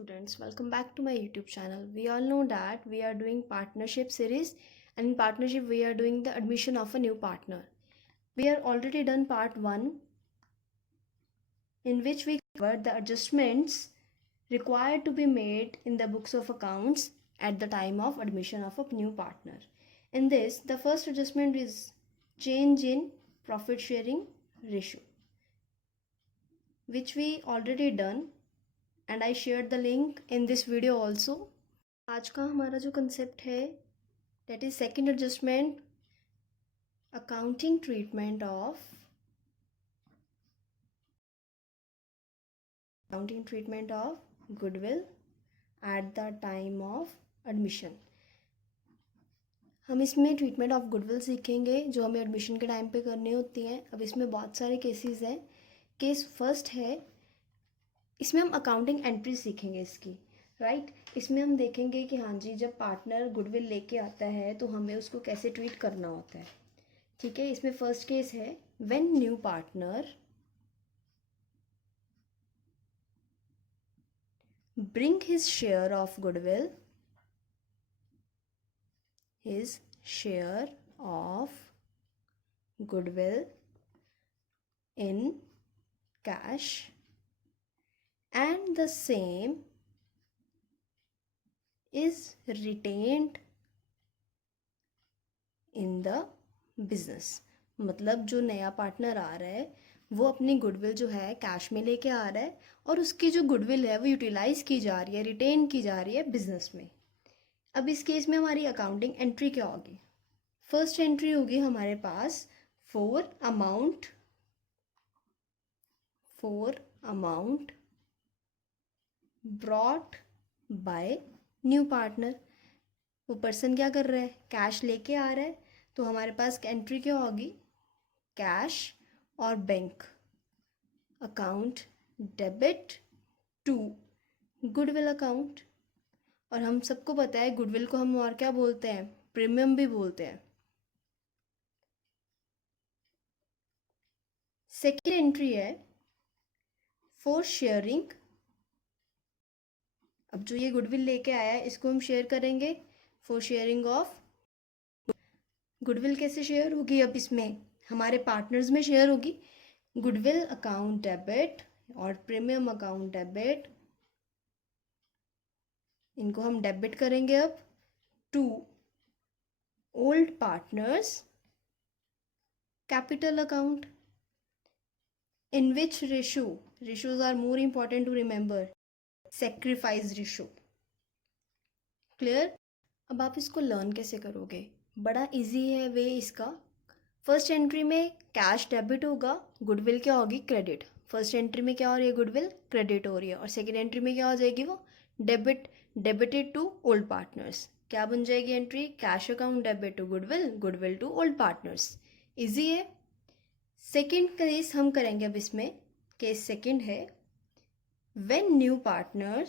Students, welcome back to my YouTube channel. We all know that we are doing partnership series, and in partnership we are doing the admission of a new partner. We are already done part 1, in which we covered the adjustments required to be made in the books of accounts at the time of admission of a new partner. In this, the first adjustment is change in profit sharing ratio, which we already done, and I shared the link in this video also. आज का हमारा जो concept है that is second adjustment, accounting treatment of goodwill at the time of admission. हम इसमें treatment of goodwill सीखेंगे जो हमें एडमिशन के टाइम पे करनी होती हैं. अब इसमें बहुत सारे केसेस हैं. केस फर्स्ट है, इसमें हम अकाउंटिंग एंट्री सीखेंगे इसकी, राइट. इसमें हम देखेंगे कि हाँ जी, जब पार्टनर गुडविल लेके आता है तो हमें उसको कैसे ट्रीट करना होता है. ठीक है. इसमें फर्स्ट केस है, when new partner bring his share of goodwill in cash, and the same is retained in the business. मतलब जो नया पार्टनर आ रहा है वो अपनी गुडविल जो है कैश में लेके आ रहा है, और उसकी जो गुडविल है वो यूटिलाइज की जा रही है, रिटेन की जा रही है बिजनेस में. अब इस केस में हमारी अकाउंटिंग एंट्री क्या होगी? फर्स्ट एंट्री होगी हमारे पास for amount brought by new partner. वो पर्सन क्या कर रहा है? कैश लेके आ रहा है. तो हमारे पास एंट्री क्या होगी? कैश और bank account debit to goodwill account. और हम सबको पता है गुडविल को हम और क्या बोलते हैं? प्रीमियम भी बोलते हैं. सेकेंड एंट्री है फॉर शेयरिंग. अब जो ये गुडविल लेके आया है इसको हम शेयर करेंगे फॉर शेयरिंग ऑफ. गुडविल कैसे शेयर होगी? अब इसमें हमारे पार्टनर्स में शेयर होगी. गुडविल अकाउंट डेबिट और प्रीमियम अकाउंट डेबिट, इनको हम डेबिट करेंगे अब to old partners capital account. In which ratios are more important to remember. Sacrifice ratio. Clear? अब आप इसको लर्न कैसे करोगे? बड़ा इजी है वे इसका. फर्स्ट एंट्री में कैश डेबिट होगा, गुडविल क्या होगी? क्रेडिट. फर्स्ट एंट्री में क्या हो रही है? गुडविल क्रेडिट हो रही है. और सेकेंड एंट्री में क्या हो जाएगी? वो डेबिटेड टू ओल्ड पार्टनर्स. क्या बन जाएगी entry? Cash account debit to goodwill to old partners. Easy है. सेकेंड केस हम करेंगे अब इसमें. केस सेकेंड है, when new partner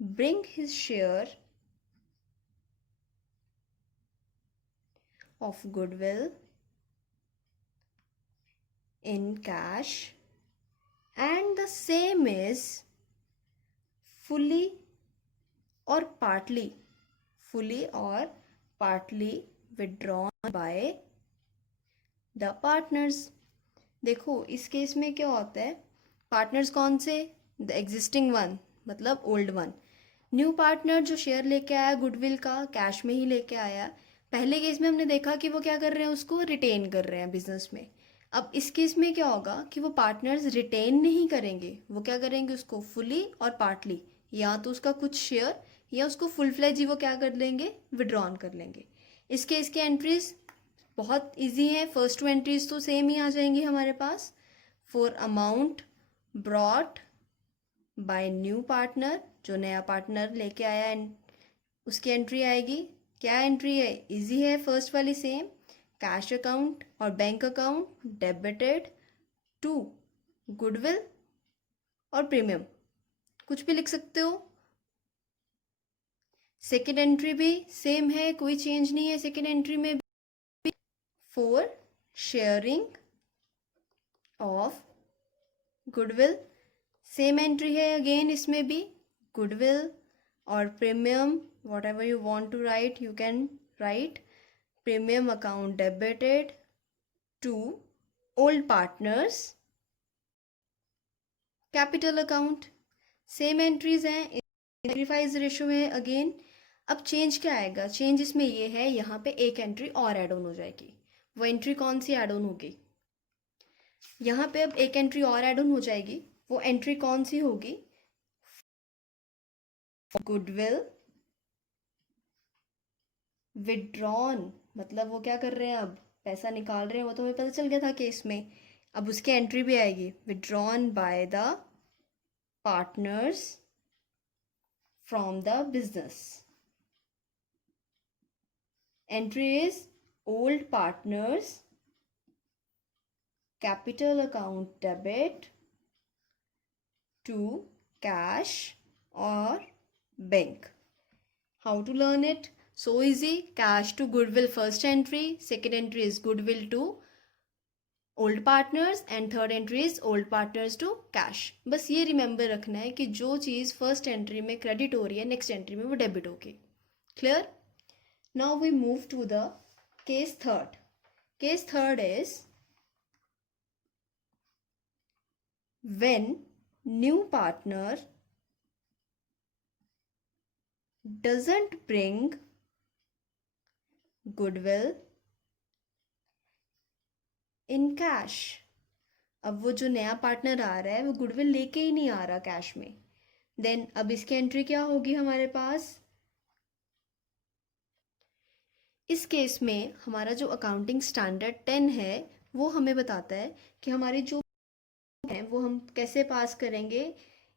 bring his share of goodwill in cash, and the same is fully or partly withdrawn by the partners. देखो इस case में क्या होता है? पार्टनर्स कौन से? द एग्जिस्टिंग वन, मतलब ओल्ड वन. न्यू पार्टनर जो शेयर लेके आया गुडविल का, कैश में ही लेके आया. पहले केस में हमने देखा कि वो क्या कर रहे हैं? उसको रिटेन कर रहे हैं बिजनेस में. अब इस केस में क्या होगा कि वो पार्टनर्स रिटेन नहीं करेंगे. वो क्या करेंगे? उसको फुली और पार्टली, या तो उसका कुछ शेयर या उसको फुल फ्लेज ही वो क्या कर लेंगे? विड्रॉन कर लेंगे. इस केस के एंट्रीज बहुत इजी है. फर्स्ट टू एंट्रीज तो सेम ही आ जाएंगी हमारे पास. For amount brought by new partner, जो नया पार्टनर लेके आया उसकी एंट्री आएगी. क्या एंट्री है? इजी है. फर्स्ट वाली सेम, कैश अकाउंट और bank account debited to goodwill और प्रीमियम, कुछ भी लिख सकते हो. सेकेंड एंट्री भी सेम है, कोई चेंज नहीं है सेकेंड एंट्री में. For sharing of goodwill same entry है अगेन इसमें भी, गुडविल और premium, whatever you want to write you can write. Premium account debited to old partners capital account. Same entries हैं, sacrifice ratio है again. अब change क्या आएगा? Change इसमें ये है, यहाँ पे एक एंट्री और ऐड ऑन हो जाएगी. वो एंट्री कौन सी ऐड ऑन होगी? यहाँ पे अब एक एंट्री और ऐड ऑन हो जाएगी. वो एंट्री कौन सी होगी? Goodwill withdrawn. मतलब वो क्या कर रहे हैं, अब पैसा निकाल रहे हैं, वो तो हमें पता चल गया था केस में. अब उसकी एंट्री भी आएगी, withdrawn by the partners from the business. Entry is old partners capital account debit to cash or bank. How to learn it? So easy. Cash to goodwill first entry. Second entry is goodwill to old partners and third entry is old partners to cash. बस ये remember रखना है कि जो चीज़ first entry में credit हो रही है नेक्स्ट एंट्री में वो डेबिट होगी. Clear? Now we move to the case third. Case third is when new partner doesn't bring goodwill in cash. अब वो जो नया पार्टनर आ रहा है वो गुडविल लेके ही नहीं आ रहा कैश में. देन अब इसकी एंट्री क्या होगी हमारे पास? इस केस में हमारा जो अकाउंटिंग स्टैंडर्ड 10 है वो हमें बताता है कि हमारी जो है वो हम कैसे पास करेंगे.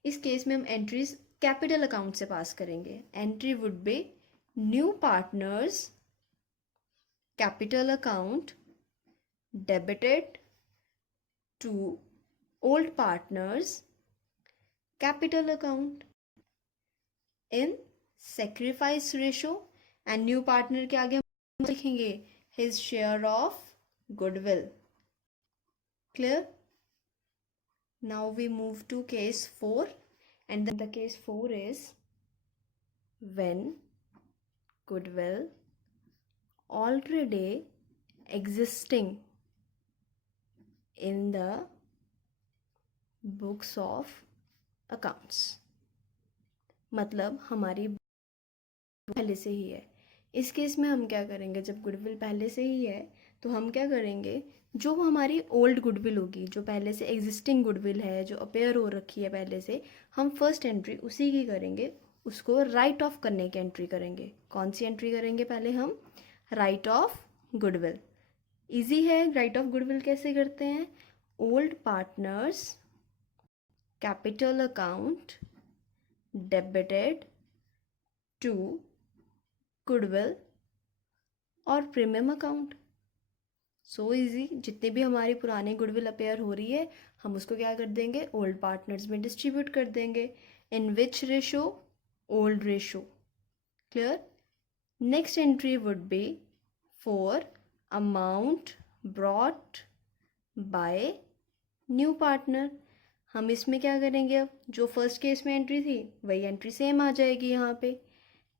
इस केस में हम एंट्रीज कैपिटल अकाउंट से पास करेंगे. Entry would be new partners capital account debited to old partners capital account in sacrifice ratio. And new partner के आगे लिखेंगे his share of goodwill. Clear? Now we move to case 4 and then the case 4 is when goodwill already existing in the books of accounts. मतलब हमारी पहले से ही है. इस case में हम क्या करेंगे, जब गुडविल पहले से ही है तो हम क्या करेंगे, जो हमारी ओल्ड गुडविल होगी, जो पहले से एग्जिस्टिंग गुडविल है, जो अपेयर हो रखी है पहले से, हम फर्स्ट एंट्री उसी की करेंगे. उसको राइट ऑफ करने की एंट्री करेंगे. कौन सी एंट्री करेंगे पहले हम? Write off goodwill. इजी है. राइट ऑफ गुडविल कैसे करते हैं? Old partners capital account debited to goodwill और प्रीमियम अकाउंट. So easy. जितनी भी हमारी पुरानी गुडविल अपेयर हो रही है हम उसको क्या कर देंगे, ओल्ड पार्टनर्स में डिस्ट्रीब्यूट कर देंगे. In which ratio? Old ratio. Clear? Next entry would be for amount brought by new partner. हम इसमें क्या करेंगे, अब जो फर्स्ट केस में एंट्री थी वही एंट्री सेम आ जाएगी यहाँ पे.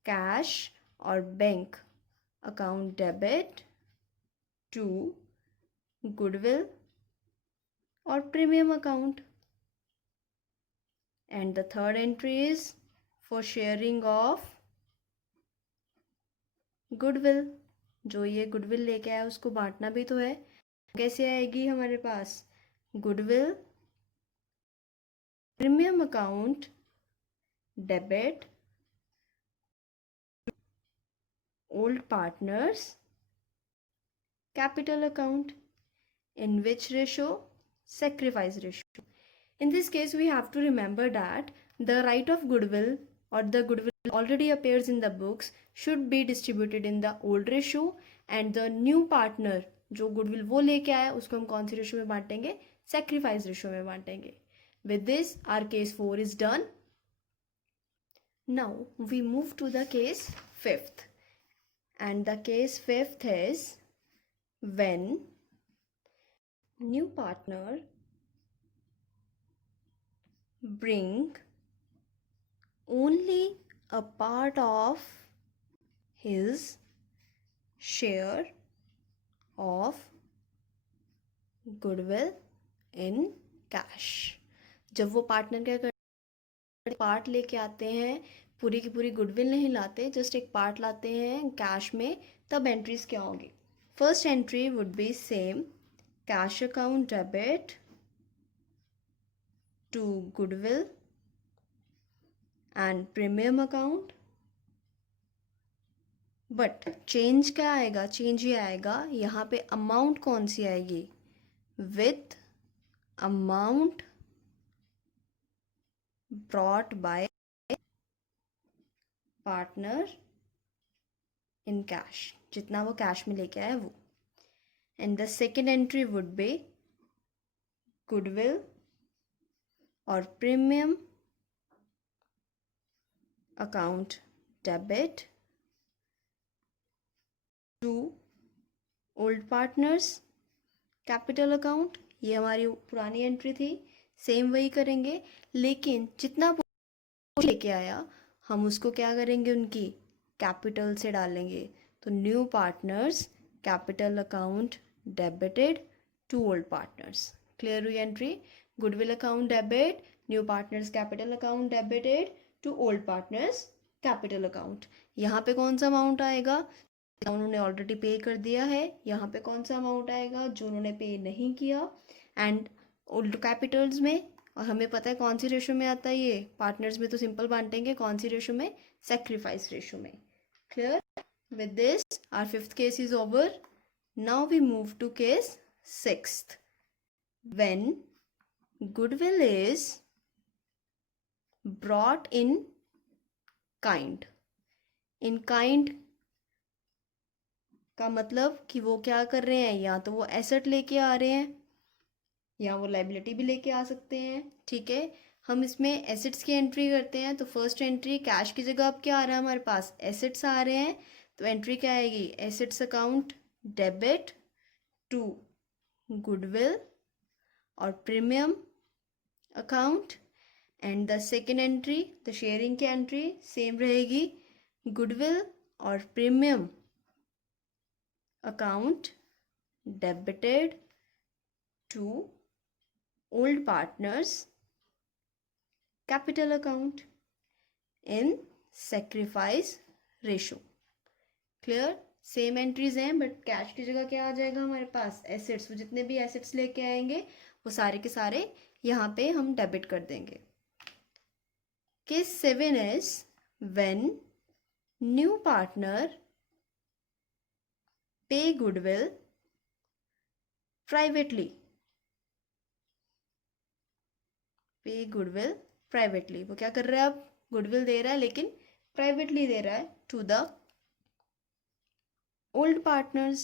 कैश और bank account debit to goodwill और premium account. And the third entry is for sharing of goodwill. जो ये गुडविल लेके आया उसको बांटना भी तो है. कैसे आएगी हमारे पास? Goodwill premium account debit old partners capital account. In which ratio? Sacrifice ratio. In this case we have to remember that the right of goodwill or the goodwill already appears in the books should be distributed in the old ratio and the new partner जो goodwill वो लेके आया उसको हम कौन सी ratio में बांटेंगे? Sacrifice रेशो में बांटेंगे. With this our case 4 is done. Now we move to the case 5th. And the case 5th is when new partner bring only a part of his share of goodwill in cash। जब वो partner क्या करते, part लेके आते हैं, पूरी की पूरी गुडविल नहीं लाते, जस्ट एक पार्ट लाते हैं कैश में, तब एंट्रीज क्या होंगी? First entry would be same, cash account debit to goodwill and premium account. But change क्या आएगा? चेंज ये आएगा, यहाँ पे अमाउंट कौन सी आएगी? With amount brought by partner in cash, जितना वो कैश में लेके आया वो। And the second entry would be goodwill और premium account debit to old partners capital account. ये हमारी पुरानी एंट्री थी, सेम वही करेंगे, लेकिन जितना लेके आया हम उसको क्या करेंगे? उनकी कैपिटल से डालेंगे। तो new partners capital account debited to old partners. Clear हुई entry? Goodwill account debit, new partners capital account debited to old partners capital account. यहाँ पे कौन सा अमाउंट आएगा? उन्होंने ऑलरेडी पे कर दिया है। यहाँ पे कौन सा अमाउंट आएगा? जो उन्होंने पे नहीं किया। एंड ओल्ड कैपिटल्स में, और हमें पता है कौन सी रेशो में आता है ये, पार्टनर्स में तो सिंपल बांटेंगे, कौन सी रेशो में? सेक्रीफाइस रेशो में। Clear? With this our fifth case is over. Now we move to case sixth. When goodwill is brought in kind. In kind का मतलब कि वो क्या कर रहे हैं, या तो वो एसेट लेके आ रहे हैं या वो लाइबिलिटी भी लेके आ सकते हैं। ठीक है, हम इसमें एसेट्स की एंट्री करते हैं। तो फर्स्ट एंट्री, कैश की जगह अब क्या आ रहा है हमारे पास? एसेट्स आ रहे हैं। तो एंट्री क्या आएगी? Assets account debit to goodwill और premium account. And the second entry, the sharing की एंट्री सेम रहेगी, गुडविल और premium account debited to old partners capital account in sacrifice ratio। Clear? Same entries हैं, but cash की जगह क्या आ जाएगा हमारे पास? एसेट्स। वो जितने भी एसेट्स लेके आएंगे वो सारे के सारे यहाँ पे हम डेबिट कर देंगे। Case 7 is when new partner पे गुडविल प्राइवेटली। पे गुडविल प्राइवेटली, वो क्या कर रहा है? अब गुडविल दे रहा है लेकिन प्राइवेटली दे रहा है to the old partners.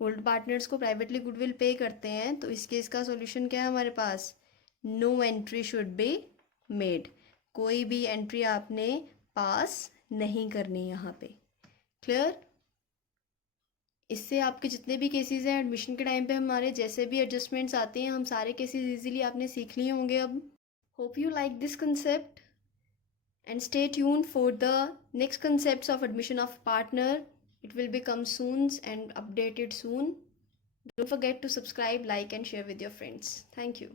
Old partners को प्राइवेटली गुडविल पे करते हैं। तो इस केस का सॉल्यूशन क्या है हमारे पास? No entry should be made. कोई भी एंट्री आपने पास नहीं करनी यहाँ पे। क्लियर? इससे आपके जितने भी केसेस हैं एडमिशन के टाइम पे, हमारे जैसे भी एडजस्टमेंट्स आते हैं, हम सारे केसेस इजीली आपने सीख लिए होंगे अब। Hope you like this concept and stay tuned for the next concepts of admission of partner. It will become soon and updated soon. Don't forget to subscribe, like and share with your friends. Thank you.